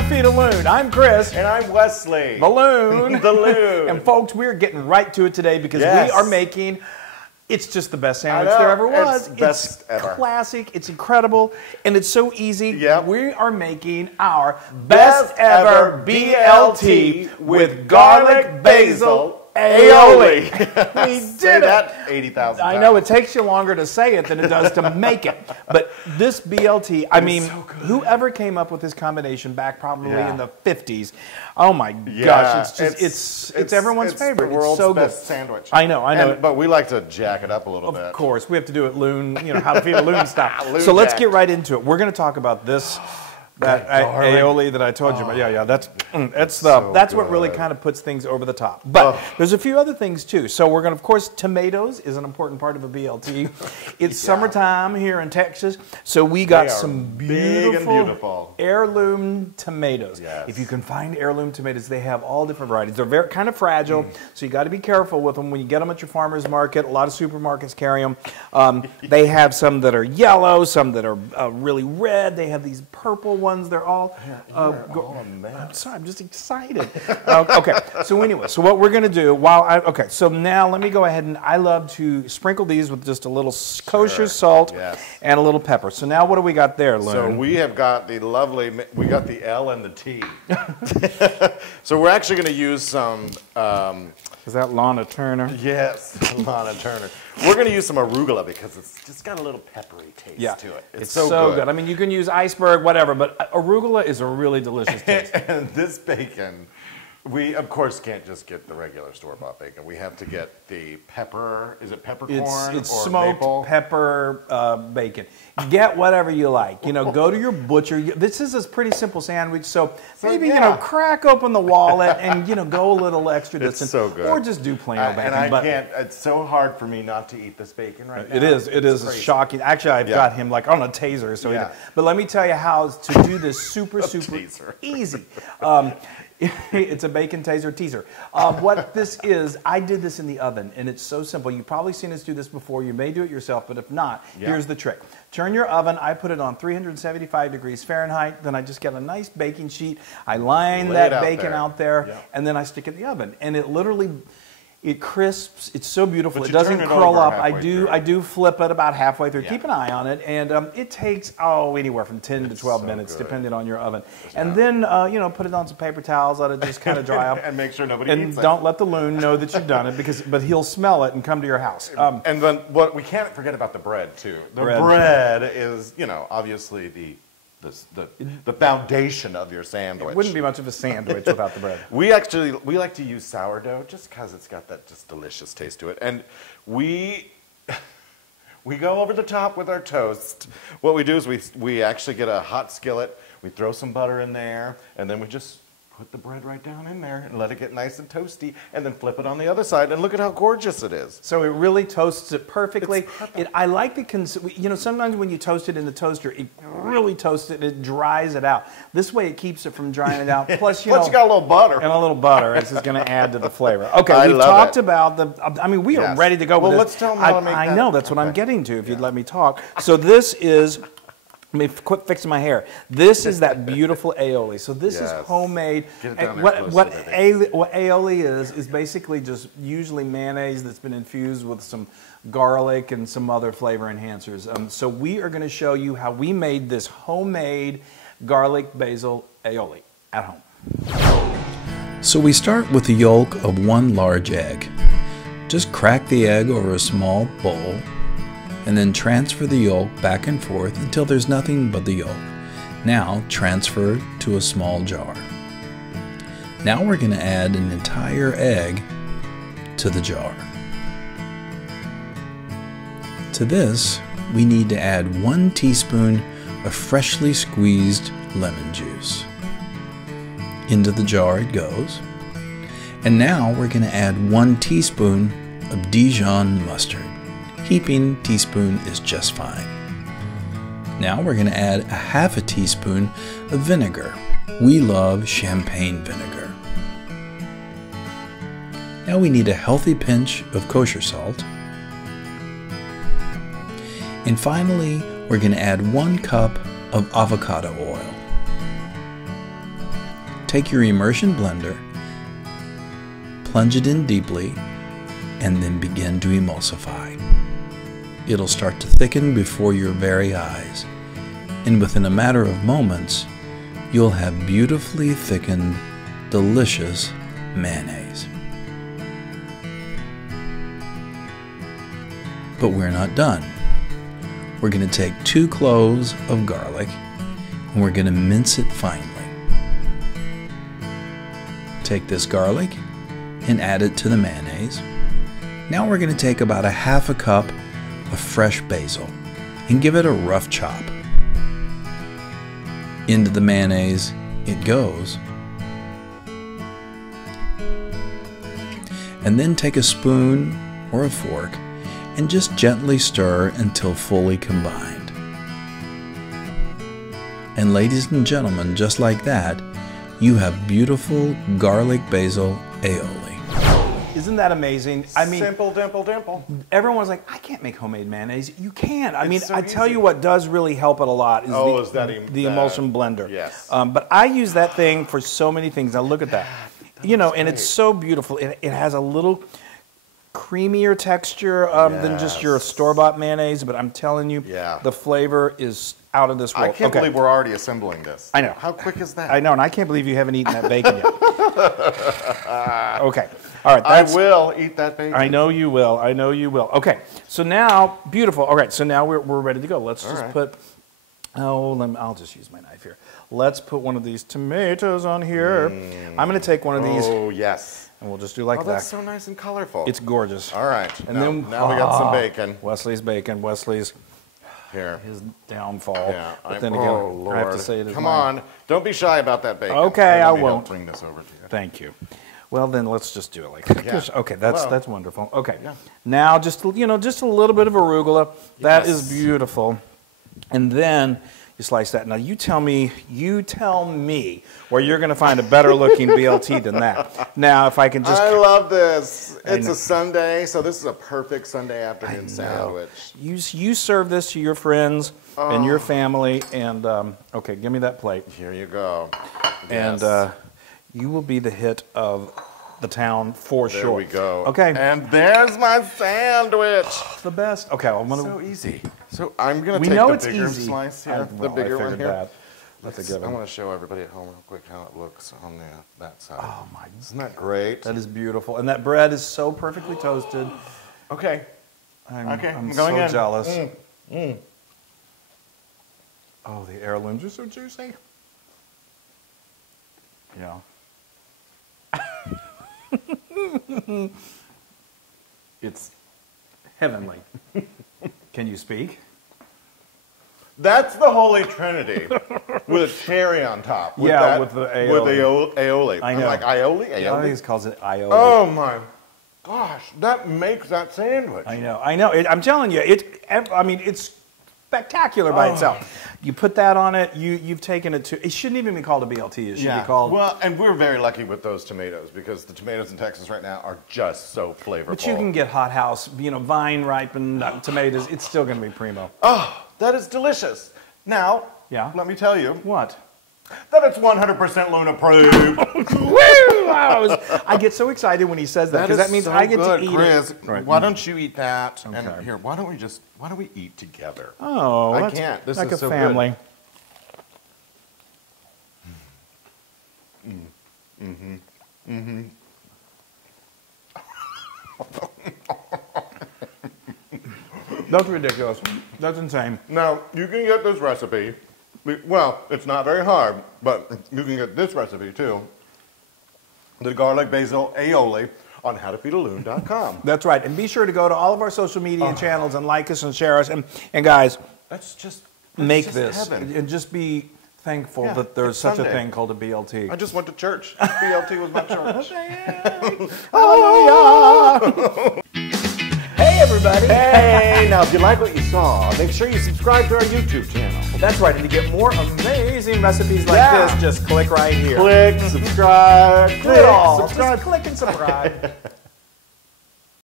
the feet of Loon. I'm Chris. And I'm Wesley. The Loon. The Loon. And folks, we're getting right to it today because we are making, it's just the best sandwich there ever was. It's ever. Classic, it's incredible, and it's so easy. Yep. We are making our best ever BLT with garlic basil aioli. We did that 80,000 times. I know it takes you longer to say it than it does to make it. But this BLT, I mean, so whoever came up with this combination back probably in the 50s, oh my gosh, it's everyone's favorite. The world's so best sandwich. I know. But we like to jack it up a little bit. Of course, we have to do it Loon, you know, how to feed a Loon style. So let's get right into it. We're going to talk about this. That aioli that I told you about, that's what really kind of puts things over the top. But there's a few other things too. So we're going to, of course, tomatoes is an important part of a BLT. It's summertime here in Texas, so we got some beautiful heirloom tomatoes. Yes. If you can find heirloom tomatoes, they have all different varieties. They're very kind of fragile, so you got to be careful with them when you get them at your farmer's market. A lot of supermarkets carry them. They have some that are yellow, some that are really red. They have these purple ones. They're all. I'm sorry, I'm just excited. Okay, so anyway, so what we're going to do so now let me go ahead and I love to sprinkle these with just a little kosher salt and a little pepper. So now what do we got there, Loon? So we have got the we got the L and the T. So we're actually going to use some. Is that Lana Turner? Yes, Lana Turner. We're going to use some arugula because it's just got a little peppery taste to it. It's so good. I mean, you can use iceberg, whatever, but arugula is a really delicious taste. And this bacon, we, of course, can't just get the regular store-bought bacon. We have to get the pepper. Is it peppercorn It's or smoked maple? pepper bacon. Get whatever you like. You know, go to your butcher. This is a pretty simple sandwich, so maybe, you know, crack open the wallet and, you know, go a little extra distance. It's so good. Or just do plain old bacon. And I can't, it's so hard for me not to eat this bacon right now. It is shocking. Actually, I've got him like on a taser. So but let me tell you how to do this super easy. It's a bacon taser teaser. What this is, I did this in the oven, and it's so simple. You've probably seen us do this before. You may do it yourself, but if not, here's the trick. Turn your oven. I put it on 375 degrees Fahrenheit. Then I just get a nice baking sheet. I line that bacon out there, and then I stick it in the oven. And it literally... It crisps. It's so beautiful. It doesn't curl up. I do flip it about halfway through. Keep an eye on it, and it takes anywhere from 10 to 12 minutes, depending on your oven. And then you know, put it on some paper towels, let it just kind of dry up, and make sure nobody eats it. And don't let the Loon know that you've done it, but he'll smell it and come to your house. And then we can't forget about the bread too. The bread is, you know, obviously the foundation of your sandwich. It wouldn't be much of a sandwich without the bread. We like to use sourdough just because it's got that just delicious taste to it. And we go over the top with our toast. What we do is we actually get a hot skillet, we throw some butter in there, and then we just put the bread right down in there and let it get nice and toasty, and then flip it on the other side, and look at how gorgeous it is. So it really toasts it perfectly. I like the, you know, sometimes when you toast it in the toaster, it really toasts it, it dries it out. This way it keeps it from drying it out. Plus, you know, you got a little butter. And a little butter. It's just going to add to the flavor. Okay, we've talked about I mean, we are ready to go with this. Well, let's tell them how to make that. I know, that's what I'm getting to, if you'd let me talk. So this is... Let me quit fixing my hair. This is that beautiful aioli. So this is homemade. What aioli is basically just usually mayonnaise that's been infused with some garlic and some other flavor enhancers. So we are going to show you how we made this homemade garlic basil aioli at home. So we start with the yolk of 1 large egg. Just crack the egg over a small bowl, and then transfer the yolk back and forth until there's nothing but the yolk. Now transfer to a small jar. Now we're going to add an entire egg to the jar. To this, we need to add 1 teaspoon of freshly squeezed lemon juice. Into the jar it goes. And now we're going to add 1 teaspoon of Dijon mustard. Heaping teaspoon is just fine. Now we're going to add a ½ teaspoon of vinegar. We love champagne vinegar. Now we need a healthy pinch of kosher salt. And finally, we're going to add 1 cup of avocado oil. take your immersion blender, plunge it in deeply, and then begin to emulsify. It'll start to thicken before your very eyes, and within a matter of moments, you'll have beautifully thickened, delicious mayonnaise. But we're not done. We're going to take 2 cloves of garlic and we're going to mince it finely. Take this garlic and add it to the mayonnaise. Now we're going to take about a half a cup of fresh basil and give it a rough chop. Into the mayonnaise it goes. And then take a spoon or a fork and just gently stir until fully combined. And ladies and gentlemen, just like that, you have beautiful garlic basil aioli. Isn't that amazing? I mean, simple, dimple, dimple. Everyone's like, I can't make homemade mayonnaise. You can. I mean, so I tell easy. you what does really help it a lot is the emulsion blender. Yes. But I use that thing for so many things. Now look at that. You know, and it's so beautiful. It has a little creamier texture than just your store-bought mayonnaise, but I'm telling you, the flavor is out of this world. I can't believe we're already assembling this. I know. How quick is that? I know, and I can't believe you haven't eaten that bacon yet. Okay. All right. I will eat that bacon. I know you will. I know you will. Okay. So now, beautiful. All right. So now we're ready to go. Let's just put, I'll just use my knife here. Let's put one of these tomatoes on here. I'm going to take one of these. Oh, yes. And we'll just do like that. That's so nice and colorful. It's gorgeous. All right. And now we got some bacon. Wesley's bacon. Wesley's his downfall. Yeah. But then again, Lord. I have to say it is Come mine. on. Don't be shy about that bacon. Okay, I won't. Bring this over to you. Thank you. Well, then let's just do it like that. Yeah. Okay, that's wonderful. Okay. Yeah. Now just a little bit of arugula. That is beautiful. And then you slice that. Now you tell me where you're going to find a better looking BLT than that. Now, if I can just... I love this. It's a Sunday, so this is a perfect Sunday afternoon sandwich. You serve this to your friends and your family, and okay, give me that plate. Here you go. And you will be the hit of the town for sure. There we go. Okay. And there's my sandwich. The best. Okay, well, I'm gonna... So easy. So I'm going to take the bigger slice here, the bigger one here. I want to show everybody at home real quick how it looks on that side. Oh my goodness. Isn't that great? That is beautiful. And that bread is so perfectly toasted. Okay. I'm so jealous. Oh, the heirlooms are so juicy. Yeah. It's heavenly. Can you speak? That's the Holy Trinity with a cherry on top. With the aioli. With the aioli. I know. I'm like, aioli? I always calls it aioli. Oh my gosh, that makes that sandwich. I know. I'm telling you, it's spectacular by itself. You put that on it, you've taken it to... It shouldn't even be called a BLT. It should be called... Well, and we're very lucky with those tomatoes because the tomatoes in Texas right now are just so flavorful. But you can get hothouse, vine ripened tomatoes. It's still going to be primo. Oh, that is delicious. Now, let me tell you. What? That it's 100% Loon approved. Woo! I get so excited when he says that because that means I get to eat Chris, it. Right. Why don't you eat that? Okay. And here, why don't we eat together? Oh, I can't. This like is a so family. Good. That's ridiculous. That's insane. Now, you can get this recipe. Well, it's not very hard, but you can get this recipe too. The Garlic Basil Aioli on howtofeedaloon.com. That's right. And be sure to go to all of our social media channels and like us and share us. And guys, that's make just this. Heaven. And just be thankful that there's such a thing called a BLT. I just went to church. BLT was my church. Hallelujah! Hey, everybody. Hey, now if you like what you saw, make sure you subscribe to our YouTube channel. That's right. And to get more amazing recipes like this, just click right here. Click, subscribe, Do it all. Just click and subscribe.